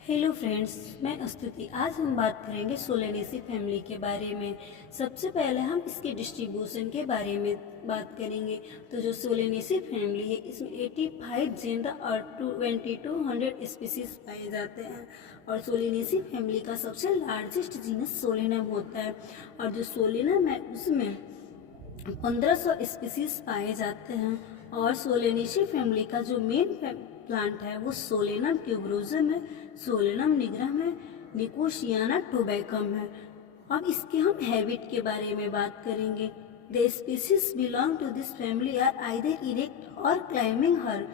Hello friends, मैं स्तुति। आज हम बात करेंगे सोलेनेसी फैमिली के बारे में। सबसे पहले हम इसके डिस्ट्रीब्यूशन के बारे में बात करेंगे। तो जो सोलेनेसी फैमिली है, इसमें 85 जेनर और 2200 स्पीसीज पाए जाते हैं। और सोलेनेसी फैमिली का सबसे लार्जेस्ट जीनस सोलेनम होता है। और जो सोलेनम है उसमें 1500 स्पीसीज पाए जाते हैं। और सोलेनेसी फैमिली का जो मेन प्लांट है वो सोलेनम ट्यूबरोजम है, सोलेनम निग्रम है, निकोशियाना टोबैकम है। अब इसके हम हैबिट के बारे में बात करेंगे। The species belong to this family are either erect or climbing हर।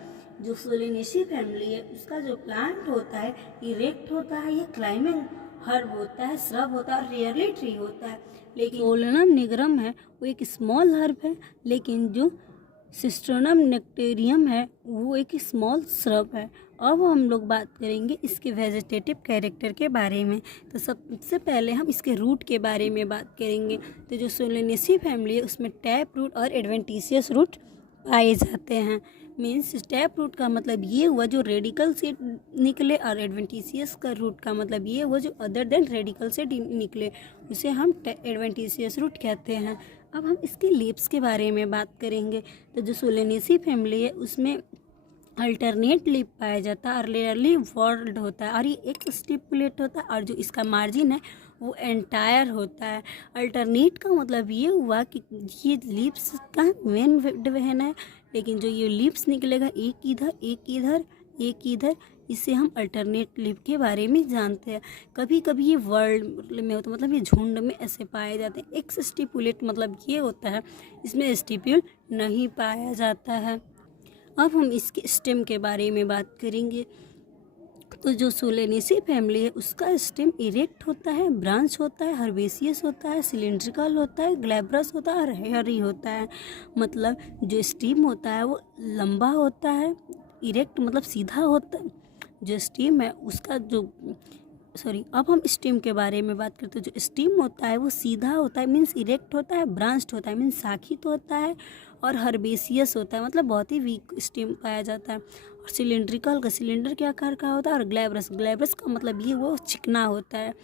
जो सोलेनेसी फैमिली है उसका जो प्लांट होता है इरेक्ट होता है या क्लाइंबिंग हर्ब होता है, श्रब होता है और रेयरली ट्री होता है। लेकिन सोलेनम निग्रम है वो एक स्मॉल हर्ब है, लेकिन जो सिस्टोनम नेक्टेरियम है वो एक स्मॉल श्रब है। अब हम लोग बात करेंगे इसके वेजिटेटिव कैरेक्टर के बारे में। तो सबसे पहले हम इसके रूट के बारे में बात करेंगे। तो जो सोलेनेसी फैमिली है उसमें टैप रूट और एडवेंटिशियस रूट पाए जाते हैं। मीन्स टैप रूट का मतलब ये हुआ जो रेडिकल से निकले, और एडवेंटिशियस का रूट का मतलब ये हुआ जो अदर देन रेडिकल से निकले, उसे हम एडवेंटिशियस रूट कहते हैं। अब हम इसके लीव्स के बारे में बात करेंगे। तो जो सोलेनेसी फैमिली है उसमें अल्टरनेट लीफ पाया जाता है और रेयरली वॉर्ल्ड होता है, और ये एक स्टिपुलेट होता है, और जो इसका मार्जिन है वो एंटायर होता है। अल्टरनेट का मतलब ये हुआ कि ये लीव्स का मेन डिवीजन है, लेकिन जो ये लीव्स निकलेगा एक इधर एक इधर एक इधर, इसे हम अल्टरनेट लीफ के बारे में जानते हैं। कभी कभी ये वर्ल्ड में होता है, मतलब ये झुंड में ऐसे पाए जाते हैं। एक स्टिपुलेट मतलब ये होता है, इसमें स्टिप्यूल नहीं पाया जाता है। अब हम इसके स्टेम के बारे में बात करेंगे। तो जो सोलेनेसी फैमिली है उसका स्टेम इरेक्ट होता है, ब्रांच होता है, हर्बेसियस होता है, सिलिंड्रिकल होता है, ग्लैब्रस होता है और हेयरी होता है। मतलब जो स्टीम होता है वो लंबा होता है, इरेक्ट मतलब सीधा होता है। जो स्टीम है उसका जो अब हम स्टीम के बारे में बात करते हैं। जो स्टीम होता है वो सीधा होता है, मीन्स इरेक्ट होता है, ब्रांच्ड होता है, मीन्स शाखित होता है, और हर्बेसियस होता है, मतलब बहुत ही वीक स्टीम पाया जाता है। और सिलिंड्रिकल का सिलेंडर के आकार का होता है, और ग्लैब्रस का मतलब ये वो चिकना होता है।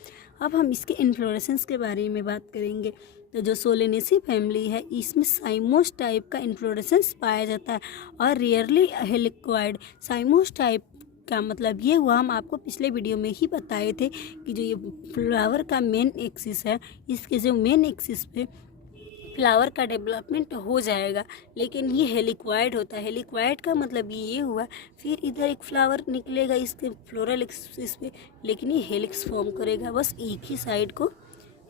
अब हम इसके इन्फ्लोरेसेंस के बारे में बात करेंगे। तो जो सोलेनेसी फैमिली है इसमें साइमोस टाइप का इन्फ्लोरेसेंस पाया जाता है और रेयरली हेलिक्वाइड। साइमोस टाइप का मतलब ये हुआ, हम आपको पिछले वीडियो में ही बताए थे कि जो ये फ्लावर का मेन एक्सिस है, इसके जो मेन एक्सिस पे फ्लावर का डेवलपमेंट हो जाएगा, लेकिन ये हेलिक्वाइड होता है। हेलिक्वाइड का मतलब ये हुआ फिर इधर एक फ्लावर निकलेगा इसके फ्लोरल एक्सिस पे, लेकिन ये हेलिक्स फॉर्म करेगा, बस एक ही साइड को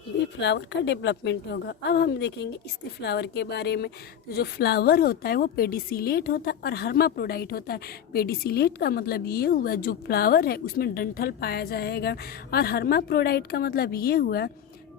भी फ्लावर का डेवलपमेंट होगा। अब हम देखेंगे इसके फ्लावर के बारे में। तो जो फ्लावर होता है वो पेडिसिलेट होता है और हर्माफ्रोडाइट होता है। पेडिसिलेट का मतलब ये हुआ जो फ्लावर है उसमें डंठल पाया जाएगा, और हर्माफ्रोडाइट का मतलब ये हुआ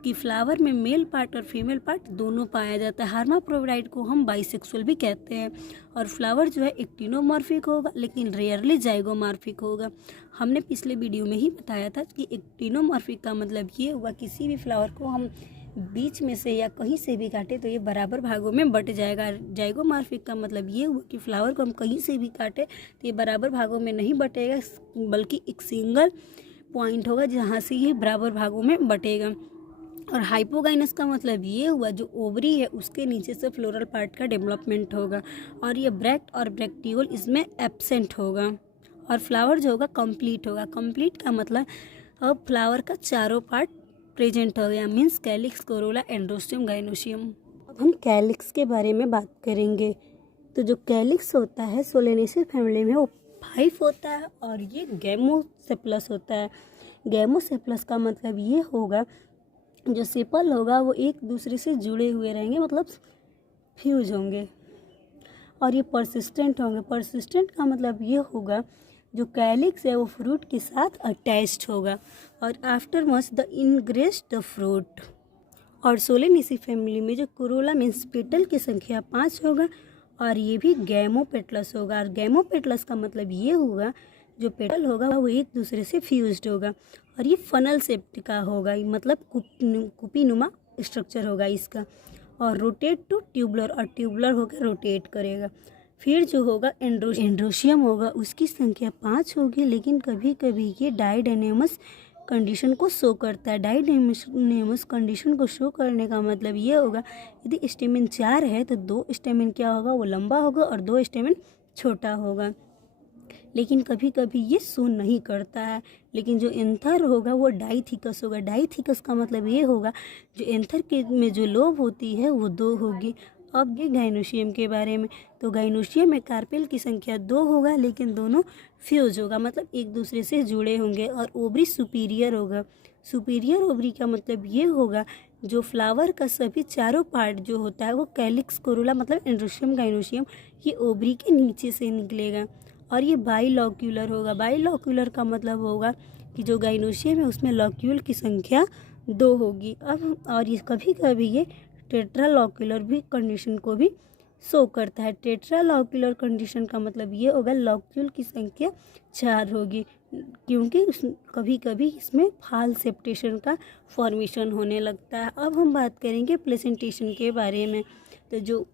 कि फ्लावर में मेल पार्ट और फीमेल पार्ट दोनों पाया जाता है। हर्माफ्रोडाइट को हम बाइसेक्सुअल भी कहते हैं। और फ्लावर जो है एक्टिनोमॉर्फिक होगा, लेकिन रेयरली जाइगोमॉर्फिक होगा। हमने पिछले वीडियो में ही बताया था कि एक्टिनोमॉर्फिक का मतलब ये हुआ किसी भी फ्लावर को हम बीच में से या कहीं से भी काटे तो ये बराबर भागों में बट जाएगा। जाइगोमॉर्फिक का मतलब ये हुआ कि फ्लावर को हम कहीं से भी काटे तो ये बराबर भागों में नहीं बटेगा, बल्कि एक सिंगल पॉइंट होगा जहाँ से ये बराबर भागों में बटेगा। और हाइपोगाइनस का मतलब ये हुआ जो ओवरी है उसके नीचे से फ्लोरल पार्ट का डेवलपमेंट होगा, और ये ब्रैक्ट और ब्रैक्टियोल इसमें एब्सेंट होगा। और फ्लावर जो होगा कंप्लीट होगा। कंप्लीट का मतलब अब फ्लावर का चारों पार्ट प्रेजेंट हो गया, मीन्स कैलिक्स, कोरोला, एंड्रोस्टियम, गाइनोशियम। अब हम कैलिक्स के बारे में बात करेंगे। तो जो कैलिक्स होता है सोलेनेसी फैमिली में वो 5 होता है, और ये गैमोसेप्लस होता है। गैमोसेप्लस का मतलब ये होगा जो सेपल होगा वो एक दूसरे से जुड़े हुए रहेंगे, मतलब फ्यूज होंगे, और ये परसिस्टेंट होंगे। परसिस्टेंट का मतलब ये होगा जो कैलिक्स है वो फ्रूट के साथ अटैच्ड होगा, और after must the ingress the fruit. और सोलेनेसी फैमिली में जो कोरोला मीन्स पेटल की संख्या 5 होगा, और ये भी गैमोपेटलस होगा। और गैमोपेटलस का मतलब ये होगा जो पेटल होगा वो एक दूसरे से फ्यूज्ड होगा, और ये फनल शेप्ड का होगा, मतलब कुपीनुमा स्ट्रक्चर होगा इसका। और रोटेट टू ट्यूबलर, और ट्यूबलर होकर रोटेट करेगा। फिर जो होगा एंड्रोशियम होगा, उसकी संख्या 5 होगी, लेकिन कभी कभी ये डाइडेनेमस कंडीशन को शो करता है। डाइडेनेमस कंडीशन को शो करने का मतलब ये होगा, यदि स्टेमिन 4 है तो 2 स्टेमिन क्या होगा, वो लंबा होगा और 2 स्टेमिन छोटा होगा। लेकिन कभी कभी ये शो नहीं करता है। लेकिन जो एंथर होगा वो डाइथिकस होगा। डाइथिकस का मतलब ये होगा, जो एंथर के में जो लोब होती है वो 2 होगी। अब ये गाइनोशियम के बारे में, तो गाइनोशियम में कार्पेल की संख्या 2 होगा, लेकिन दोनों फ्यूज होगा, मतलब एक दूसरे से जुड़े होंगे। और ओवरी सुपीरियर होगा। सुपीरियर ओवरी का मतलब ये होगा, जो फ्लावर का सभी चारों पार्ट जो होता है वो कैलिक्स कोरोला, मतलब एंड्रोशियम गाइनोशियम, ये ओवरी के नीचे से निकलेगा। और ये बाइलॉक्यूलर होगा। बाइलॉक्यूलर का मतलब होगा कि जो गाइनोशियम है उसमें लॉक्यूल की संख्या 2 होगी। अब और ये कभी कभी ये टेट्रालॉक्यूलर भी कंडीशन को भी शो करता है। टेट्रालॉक्यूलर कंडीशन का मतलब ये होगा, लॉक्यूल की संख्या 4 होगी, क्योंकि कभी कभी इसमें फाल सेप्टेशन का फॉर्मेशन होने लगता है। अब हम बात करेंगे प्लेसेंटेशन के बारे में। तो जो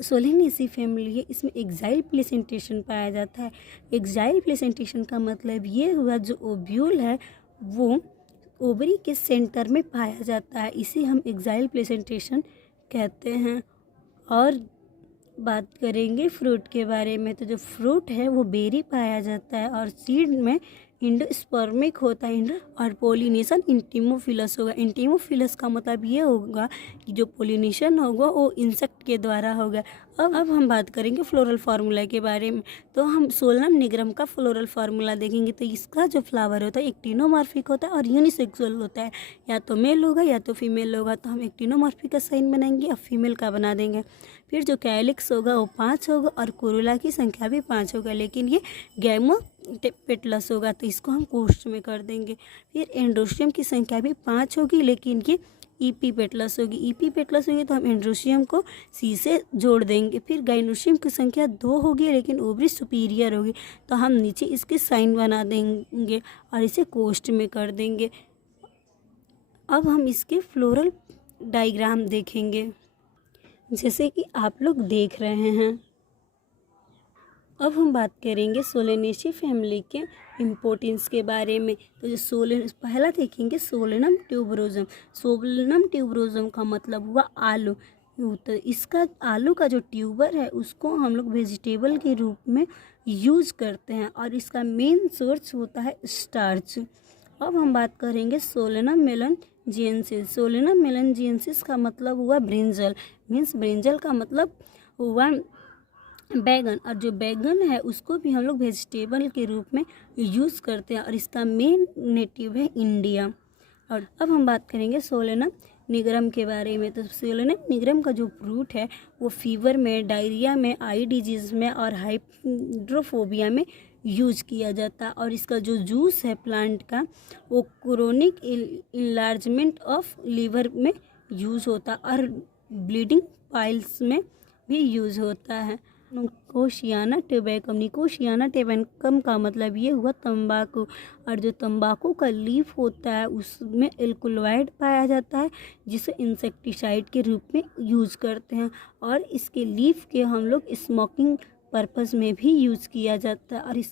सोलेनेसी फैमिली है, इसमें एक्साइल प्लेसेंटेशन पाया जाता है। एक्साइल प्लेसेंटेशन का मतलब ये हुआ, जो ओव्यूल है वो ओवरी के सेंटर में पाया जाता है, इसे हम एक्साइल प्लेसेंटेशन कहते हैं। और बात करेंगे फ्रूट के बारे में। तो जो फ्रूट है वो बेरी पाया जाता है, और सीड में इंडोस्पर्मिक होता है। और पोलिनेशन इंटीमोफिलस होगा। इंटीमोफिलस का मतलब ये होगा कि जो पोलिनेशन होगा वो इंसेक्ट के द्वारा होगा। अब हम बात करेंगे फ्लोरल फार्मूला के बारे में। तो हम सोलनम निग्रम का फ्लोरल फार्मूला देखेंगे। तो इसका जो फ्लावर होता है एक्टिनोमॉर्फिक होता है और यूनिसेक्सुअल होता है, या तो मेल होगा या तो फीमेल होगा। तो हम एक्टिनोमॉर्फिक का साइन बनाएंगे और फीमेल का बना देंगे। फिर जो कैलिक्स होगा वो 5 होगा, और कोरोला की संख्या भी 5 होगा, लेकिन ये गैमो पेटलस होगा, तो इसको हम कोष्ठ में कर देंगे। फिर एंड्रोशियम की संख्या भी 5 होगी, लेकिन ये ईपी पेटलस होगी। ईपी पेटलस होगी तो हम एंड्रोशियम को सी से जोड़ देंगे। फिर गाइनोशियम की संख्या 2 होगी, लेकिन ओवरी सुपीरियर होगी, तो हम नीचे इसके साइन बना देंगे और इसे कोष्ठ में कर देंगे। अब हम इसके फ्लोरल डायग्राम देखेंगे, जैसे कि आप लोग देख रहे हैं। अब हम बात करेंगे सोलेनेसी फैमिली के इम्पोर्टेंस के बारे में। तो जो पहला देखेंगे सोलेनम ट्यूबरोजम। सोलेनम ट्यूबरोजम का मतलब हुआ आलू। तो इसका आलू का जो ट्यूबर है उसको हम लोग वेजिटेबल के रूप में यूज करते हैं, और इसका मेन सोर्स होता है स्टार्च। अब हम बात करेंगे सोलेनम मेलनजिएंसिस। सोलेनम मेलनजिएंसिस का मतलब हुआ ब्रिंजल, मीन्स ब्रिंजल का मतलब हुआ बैगन। और जो बैगन है उसको भी हम लोग वेजिटेबल के रूप में यूज़ करते हैं, और इसका मेन नेटिव है इंडिया। और अब हम बात करेंगे सोलेनम निग्रम के बारे में। तो सोलेनम निग्रम का जो फ्रूट है वो फीवर में, डायरिया में, आई डिजीज़ में और हाइड्रोफोबिया में यूज किया जाता है। और इसका जो जूस है प्लांट का वो क्रोनिक इनलार्जमेंट ऑफ लीवर में यूज होता है, और ब्लीडिंग पाइल्स में भी यूज होता है। निकोशियाना टोबैकम। निकोशियाना टोबैकम का मतलब ये हुआ तंबाकू, और जो तंबाकू का लीफ होता है उसमें एल्कोलॉइड पाया जाता है, जिसे इंसेक्टिसाइड के रूप में यूज करते हैं। और इसके लीफ के हम लोग स्मोकिंग पर्पस में भी यूज किया जाता है। और इस